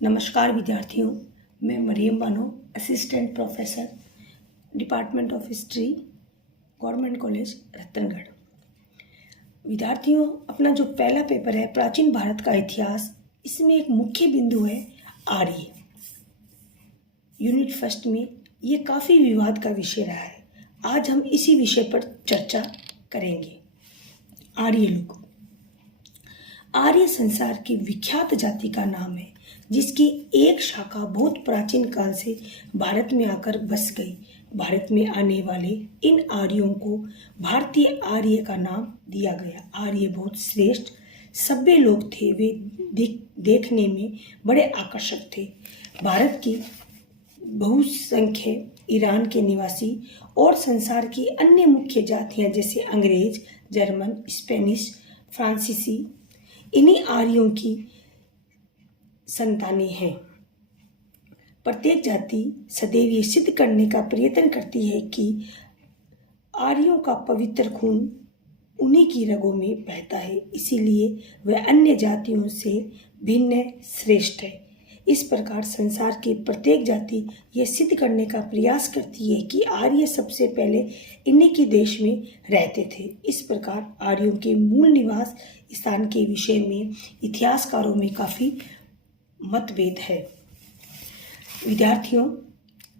नमस्कार विद्यार्थियों, मैं Mariam Bano, assistant professor, department of history, government college Ratangarh. विद्यार्थियों, अपना जो पहला पेपर है प्राचीन भारत का इतिहास, इसमें एक मुख्य बिंदु है आर्य। यूनिट फर्स्ट में ये काफ़ी विवाद का विषय रहा है। आज हम इसी विषय पर चर्चा करेंगे। आर्य लोग। आर्य संसार की विख्यात जाति का नाम है, जिसकी एक शाखा बहुत प्राचीन काल से भारत में आकर बस गई। भारत में आने वाले इन आर्यों को भारतीय आर्य का नाम दिया गया। आर्य बहुत श्रेष्ठ सभ्य लोग थे। वे देखने में बड़े आकर्षक थे। भारत की बहुसंख्यक ईरान के निवासी और संसार की अन्य मुख्य जातियां जैसे अंग्रेज, जर्मन, स्पेनिश, फ्रांसीसी इन्हीं आर्यों की संतानें हैं। प्रत्येक जाति सदैव ये सिद्ध करने का प्रयत्न करती है कि आर्यों का पवित्र खून उन्हीं की रगों में बहता है, इसीलिए वह अन्य जातियों से भिन्न श्रेष्ठ है। इस प्रकार संसार की प्रत्येक जाति यह सिद्ध करने का प्रयास करती है कि आर्य सबसे पहले इन्हीं के देश में रहते थे। इस प्रकार आर्यों के मूल निवास स्थान के विषय में इतिहासकारों में काफ़ी मतभेद है। विद्यार्थियों,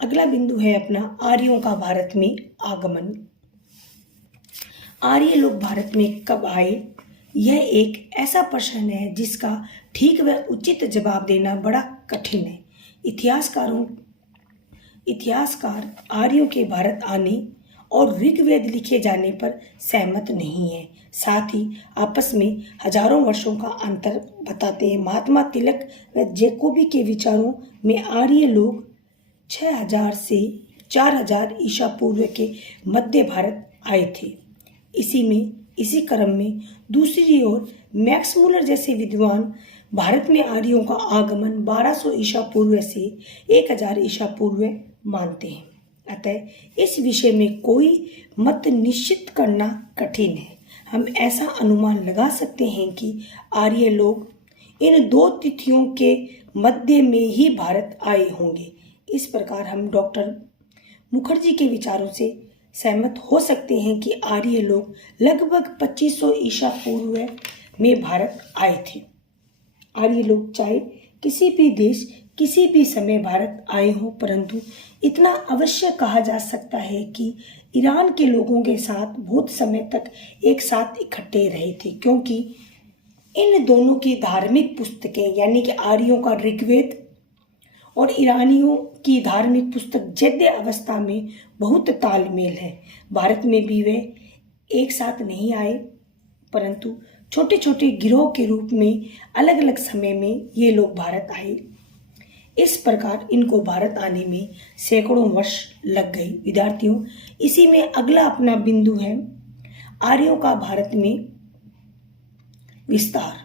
अगला बिंदु है अपना आर्यों का भारत में आगमन। आर्य लोग भारत में कब आए? यह एक ऐसा प्रश्न है जिसका ठीक व उचित जवाब देना बड़ा कठिन है। इतिहासकार आर्यों के भारत आने और ऋग्वेद लिखे जाने पर सहमत नहीं है। साथ ही आपस में हजारों वर्षों का अंतर बताते हैं। महात्मा तिलक व जैकोबी के विचारों में आर्य लोग 6000 से 4000 ईसा पूर्व के मध्य भारत आए थे। इसी क्रम में दूसरी ओर मैक्स मूलर जैसे विद्वान भारत में आर्यों का आगमन 1200 ईसा पूर्व से 1000 ईसा पूर्व मानते हैं। अतः इस विषय में कोई मत निश्चित करना कठिन है। हम ऐसा अनुमान लगा सकते हैं कि आर्य लोग इन दो तिथियों के मध्य में ही भारत आए होंगे। इस प्रकार हम डॉक्टर मुखर्जी के विचारों से सहमत हो सकते हैं कि आर्य लोग लगभग 2500 ईसा पूर्व में भारत आए थे। आर्य लोग चाहे किसी भी देश किसी भी समय भारत आए हों, परंतु इतना अवश्य कहा जा सकता है कि ईरान के लोगों के साथ बहुत समय तक एक साथ इकट्ठे रहे थे, क्योंकि इन दोनों की धार्मिक पुस्तकें यानी कि आर्यों का ऋग्वेद और ईरानियों की धार्मिक पुस्तक जैद्य अवस्था में बहुत तालमेल है। भारत में भी वे एक साथ नहीं आए, परंतु छोटे छोटे गिरोह के रूप में अलग अलग समय में ये लोग भारत आए। इस प्रकार इनको भारत आने में सैकड़ों वर्ष लग गए। विद्यार्थियों, इसी में अगला अपना बिंदु है आर्यों का भारत में विस्तार।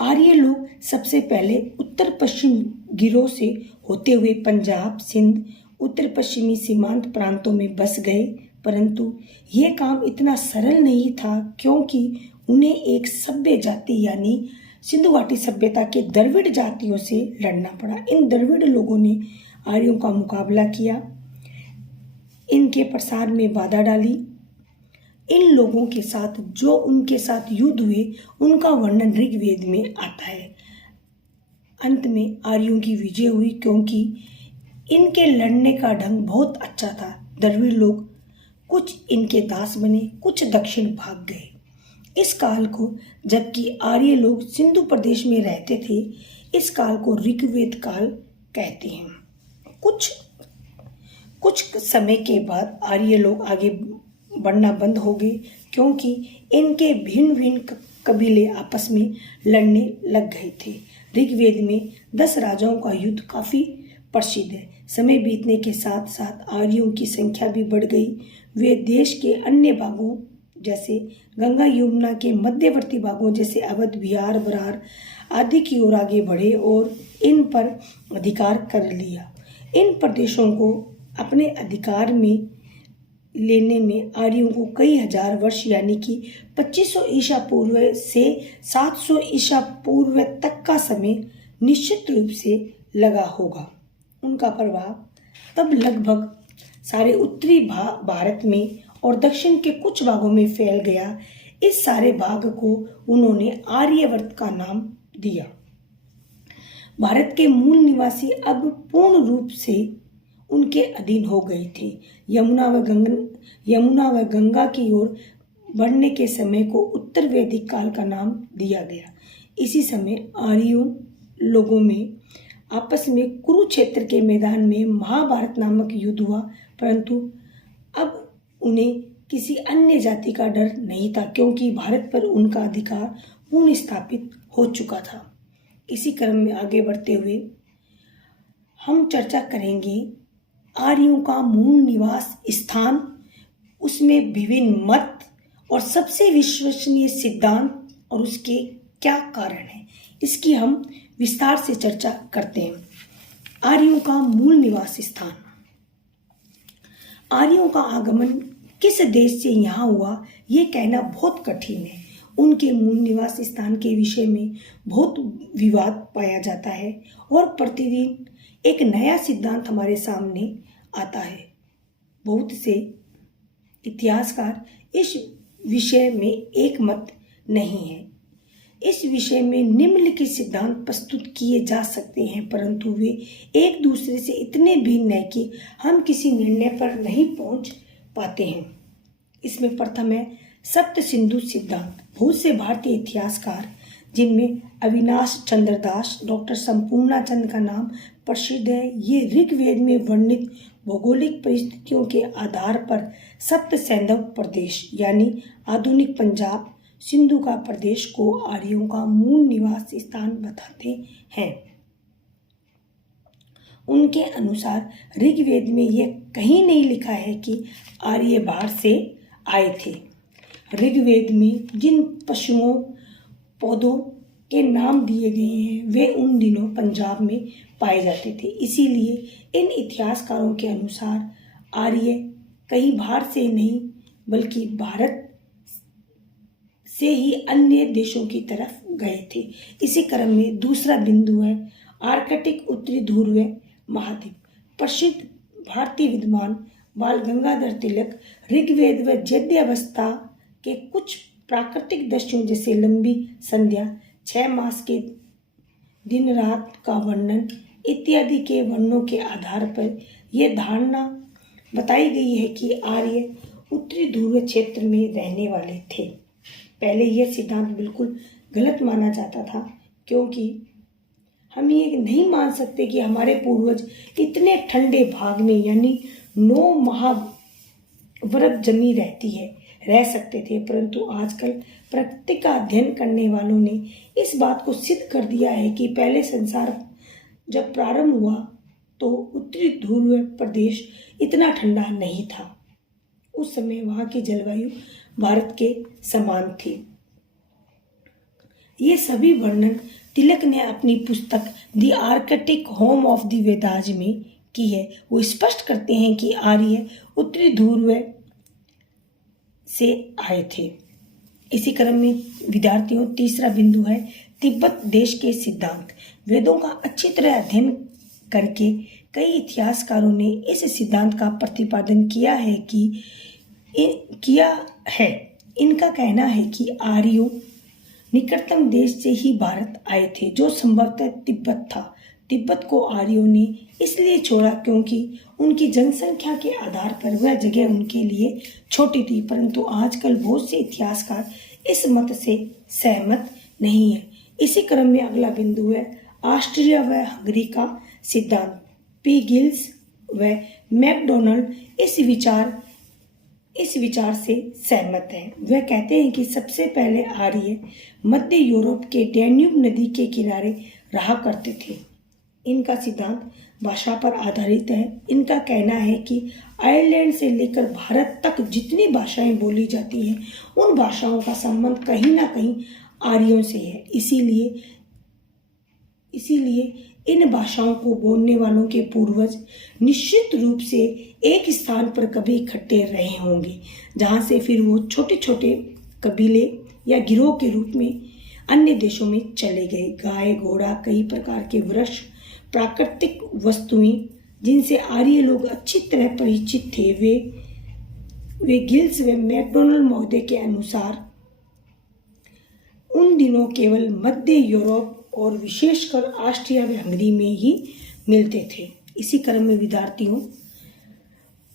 आर्य लोग सबसे पहले उत्तर पश्चिम गिरोह से होते हुए पंजाब, सिंध, उत्तर पश्चिमी सीमांत प्रांतों में बस गए, परंतु यह काम इतना सरल नहीं था, क्योंकि उन्हें एक सभ्य जाति यानी सिंधु घाटी सभ्यता के द्रविड़ जातियों से लड़ना पड़ा। इन द्रविड़ लोगों ने आर्यों का मुकाबला किया, इनके प्रसार में बाधा डाली। इन लोगों के साथ जो उनके साथ युद्ध हुए उनका वर्णन ऋग्वेद में आता है। अंत में आर्यों की विजय हुई, क्योंकि इनके लड़ने का ढंग बहुत अच्छा था। द्रविड़ लोग कुछ इनके दास बने, कुछ दक्षिण भाग गए। इस काल को, जबकि आर्य लोग सिंधु प्रदेश में रहते थे, इस काल को ऋग्वेद काल कहते हैं। कुछ समय के बाद आर्य लोग आगे बढ़ना बंद हो गए, क्योंकि इनके भिन्न भिन्न कबीले आपस में लड़ने लग गए थे। ऋग्वेद में 10 राजाओं का युद्ध काफ़ी प्रसिद्ध है। समय बीतने के साथ साथ आर्यों की संख्या भी बढ़ गई। वे देश के अन्य भागों जैसे गंगा यमुना के मध्यवर्ती भागों जैसे अवध, बिहार, बरार आदि की ओर आगे बढ़े और इन पर अधिकार कर लिया। इन प्रदेशों को अपने अधिकार में लेने में आर्यों को कई हजार वर्ष यानी कि 2500 ईसा पूर्व से 700 ईसा पूर्व तक का समय निश्चित रूप से लगा होगा। उनका प्रभाव तब लगभग सारे उत्तरी भारत में और दक्षिण के कुछ भागों में फैल गया। इस सारे भाग को उन्होंने आर्यवर्त का नाम दिया। भारत के मूल निवासी अब पूर्ण रूप से उनके अधीन हो गए थे। यमुना व गंगा की ओर बढ़ने के समय को उत्तर वैदिक काल का नाम दिया गया। इसी समय आर्यों लोगों में आपस में कुरुक्षेत्र के मैदान में महाभारत नामक युद्ध हुआ, परंतु अब उन्हें किसी अन्य जाति का डर नहीं था, क्योंकि भारत पर उनका अधिकार पूर्ण स्थापित हो चुका था। इसी क्रम में आगे बढ़ते हुए हम चर्चा करेंगे आर्यों का मूल निवास स्थान, उसमें विभिन्न मत और सबसे विश्वसनीय सिद्धांत और उसके क्या कारण हैं, इसकी हम विस्तार से चर्चा करते हैं। आर्यों का मूल निवास स्थान। आर्यों का आगमन किस देश से यहाँ हुआ, ये कहना बहुत कठिन है। उनके मूल निवास स्थान के विषय में बहुत विवाद पाया जाता है और प्रतिदिन एक नया सिद्धांत हमारे सामने आता है। बहुत से इतिहासकार इस विषय में एक मत नहीं है। इस विषय में निम्नलिखित सिद्धांत प्रस्तुत किए जा सकते हैं, परंतु वे एक दूसरे से इतने भिन्न हैं कि हम किसी निर्णय पर नहीं पहुंच पाते हैं। इसमें प्रथम है सप्त सिंधु सिद्धांत। बहुत से भारतीय इतिहासकार, जिनमें अविनाश चंद्र दास, डॉक्टर संपूर्णा चंद का नाम प्रसिद्ध है, ये ऋग्वेद में वर्णित भौगोलिक परिस्थितियों के आधार पर सप्त सैंधव प्रदेश यानी आधुनिक पंजाब, सिंधु का प्रदेश को आर्यों का मूल निवास स्थान बताते हैं। उनके अनुसार ऋग्वेद में यह कहीं नहीं लिखा है कि आर्य बाहर से आए थे। ऋग्वेद में जिन पशुओं पौधों के नाम दिए गए हैं वे उन दिनों पंजाब में पाए जाते थे। इसीलिए इन इतिहासकारों के अनुसार आर्य कहीं बाहर से नहीं बल्कि भारत से ही अन्य देशों की तरफ गए थे। इसी क्रम में दूसरा बिंदु है आर्कटिक उत्तरी ध्रुव महाद्वीप। प्रसिद्ध भारतीय विद्वान बाल गंगाधर तिलक ऋग्वेद व जैद्यावस्था के कुछ प्राकृतिक दृश्यों जैसे लंबी संध्या, 6 मास के दिन रात का वर्णन इत्यादि के वर्णनों के आधार पर यह धारणा बताई गई है कि आर्य उत्तरी ध्रुव क्षेत्र में रहने वाले थे। पहले यह सिद्धांत बिल्कुल गलत माना जाता था, क्योंकि हम ये नहीं मान सकते कि हमारे पूर्वज इतने ठंडे भाग में यानी 9 माह बर्फ जमी रह सकते थे। परंतु आजकल प्रकृति का अध्ययन करने वालों ने इस बात को सिद्ध कर दिया है कि पहले संसार जब प्रारंभ हुआ तो उत्तरी ध्रुव प्रदेश इतना ठंडा नहीं था। उस समय वहाँ की जलवायु भारत के समान थी। ये सभी वर्णन तिलक ने अपनी पुस्तक the Arctic home of the Vedas में की है। वो स्पष्ट करते हैं कि आर्य उत्तरी ध्रुव से आए थे। इसी क्रम में विद्यार्थियों तीसरा बिंदु है तिब्बत देश के सिद्धांत। वेदों का अच्छी तरह अध्ययन करके कई इतिहासकारों ने इस सिद्धांत का प्रतिपादन किया है। इनका कहना है कि आर्यों निकटतम देश से ही भारत आए थे, जो संभवतः तिब्बत था। तिब्बत को आर्यों ने इसलिए छोड़ा क्योंकि उनकी जनसंख्या के आधार पर वह जगह उनके लिए छोटी थी, परंतु आजकल बहुत से इतिहासकार इस मत से सहमत नहीं है। इसी क्रम में अगला बिंदु है ऑस्ट्रिया व हंगरी का सिद्धांत। पी गिल्स व मैकडोनाल्ड इस विचार से सहमत हैं। वह कहते हैं कि सबसे पहले आर्य मध्य यूरोप के डैन्यूब नदी के किनारे रहा करते थे। इनका सिद्धांत भाषा पर आधारित है। इनका कहना है कि आयरलैंड से लेकर भारत तक जितनी भाषाएं बोली जाती हैं उन भाषाओं का संबंध कहीं ना कहीं आर्यों से है। इसीलिए इन भाषाओं को बोलने वालों के पूर्वज निश्चित रूप से एक स्थान पर कभी इकट्ठे रहे होंगे, जहां से फिर वो छोटे छोटे कबीले या गिरोह के रूप में अन्य देशों में चले गए। गाय, घोड़ा, कई प्रकार के वृक्ष, प्राकृतिक वस्तुएं जिनसे आर्य लोग अच्छी तरह परिचित थे, वे गिल्स व मैकडोनल्ड महोदय के अनुसार उन दिनों केवल मध्य यूरोप और विशेषकर ऑस्ट्रिया व हंगरी में ही मिलते थे। इसी क्रम में विद्यार्थियों,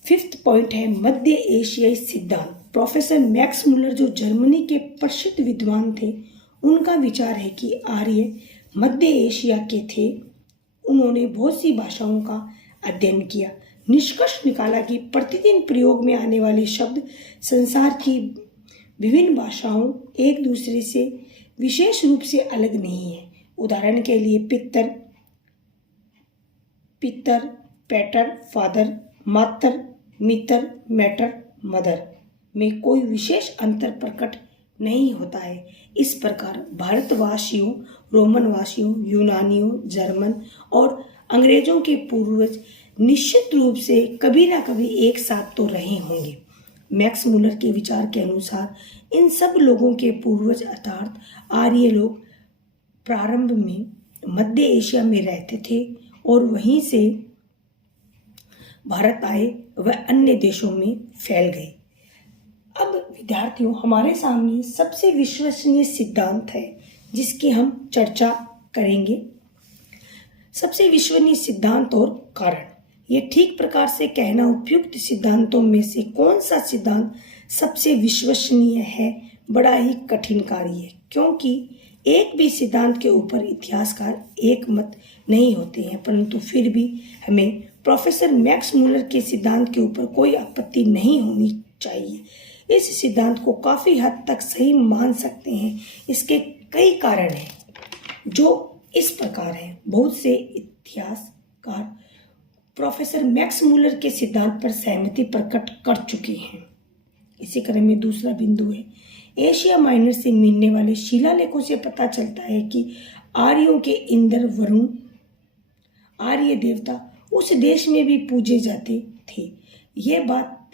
5th पॉइंट है मध्य एशियाई सिद्धांत। प्रोफेसर मैक्स मुलर जो जर्मनी के प्रसिद्ध विद्वान थे, उनका विचार है कि आर्य मध्य एशिया के थे। उन्होंने बहुत सी भाषाओं का अध्ययन किया, निष्कर्ष निकाला कि प्रतिदिन प्रयोग में आने वाले शब्द संसार की विभिन्न भाषाओं एक दूसरे से विशेष रूप से अलग नहीं है। उदाहरण के लिए पितर, पैटर, फादर, मातर, मितर, मैटर, मदर में कोई विशेष अंतर प्रकट नहीं होता है। इस प्रकार भारतवासियों, रोमनवासियों, यूनानियों, जर्मन और अंग्रेजों के पूर्वज निश्चित रूप से कभी ना कभी एक साथ तो रहे होंगे। मैक्स मुलर के विचार के अनुसार इन सब लोगों के पूर्वज अर्थात आर्य लोग प्रारंभ में मध्य एशिया में रहते थे और वहीं से भारत आए व अन्य देशों में फैल गए। अब विद्यार्थियों, हमारे सामने सबसे विश्वसनीय सिद्धांत है जिसकी हम चर्चा करेंगे। सबसे विश्वसनीय सिद्धांत और कारण। ये ठीक प्रकार से कहना उपयुक्त सिद्धांतों में से कौन सा सिद्धांत सबसे विश्वसनीय है बड़ा ही कठिन कार्य है, क्योंकि एक भी सिद्धांत के ऊपर इतिहासकार एक मत नहीं होते हैं, परंतु फिर भी हमें प्रोफेसर मैक्स मुलर के सिद्धांत के ऊपर कोई आपत्ति नहीं होनी चाहिए। इस सिद्धांत को काफ़ी हद तक सही मान सकते हैं। इसके कई कारण हैं जो इस प्रकार हैं। बहुत से इतिहासकार प्रोफेसर मैक्स मुलर के सिद्धांत पर सहमति प्रकट कर चुके हैं। इसी क्रम में दूसरा बिंदु है, एशिया माइनर से मिलने वाले शिलालेखों से पता चलता है कि आर्यों के इंद्र, वरुण, आर्य देवता उस देश में भी पूजे जाते थे। यह बात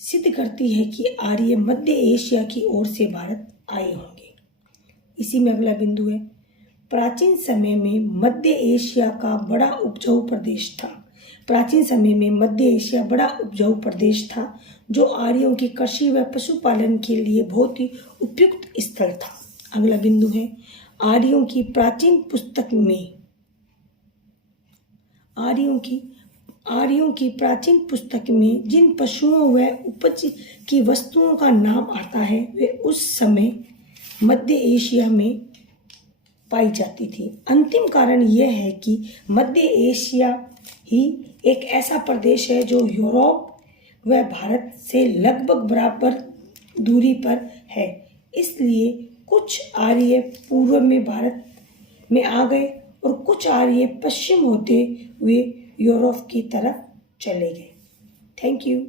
सिद्ध करती है कि आर्य मध्य एशिया की ओर से भारत आए होंगे। इसी में अगला बिंदु है, प्राचीन समय में मध्य एशिया का बड़ा उपजाऊ प्रदेश था। प्राचीन समय में मध्य एशिया बड़ा उपजाऊ प्रदेश था जो आर्यों की कृषि व पशुपालन के लिए बहुत ही उपयुक्त स्थल था। अगला बिंदु है, आर्यों की प्राचीन पुस्तक में जिन पशुओं व उपज की वस्तुओं का नाम आता है वे उस समय मध्य एशिया में पाई जाती थी। अंतिम कारण यह है कि मध्य एशिया ही एक ऐसा प्रदेश है जो यूरोप व भारत से लगभग बराबर दूरी पर है। इसलिए कुछ आर्य पूर्व में भारत में आ गए और कुछ आर्य पश्चिम होते हुए यूरोप की तरफ चले गए। Thank you.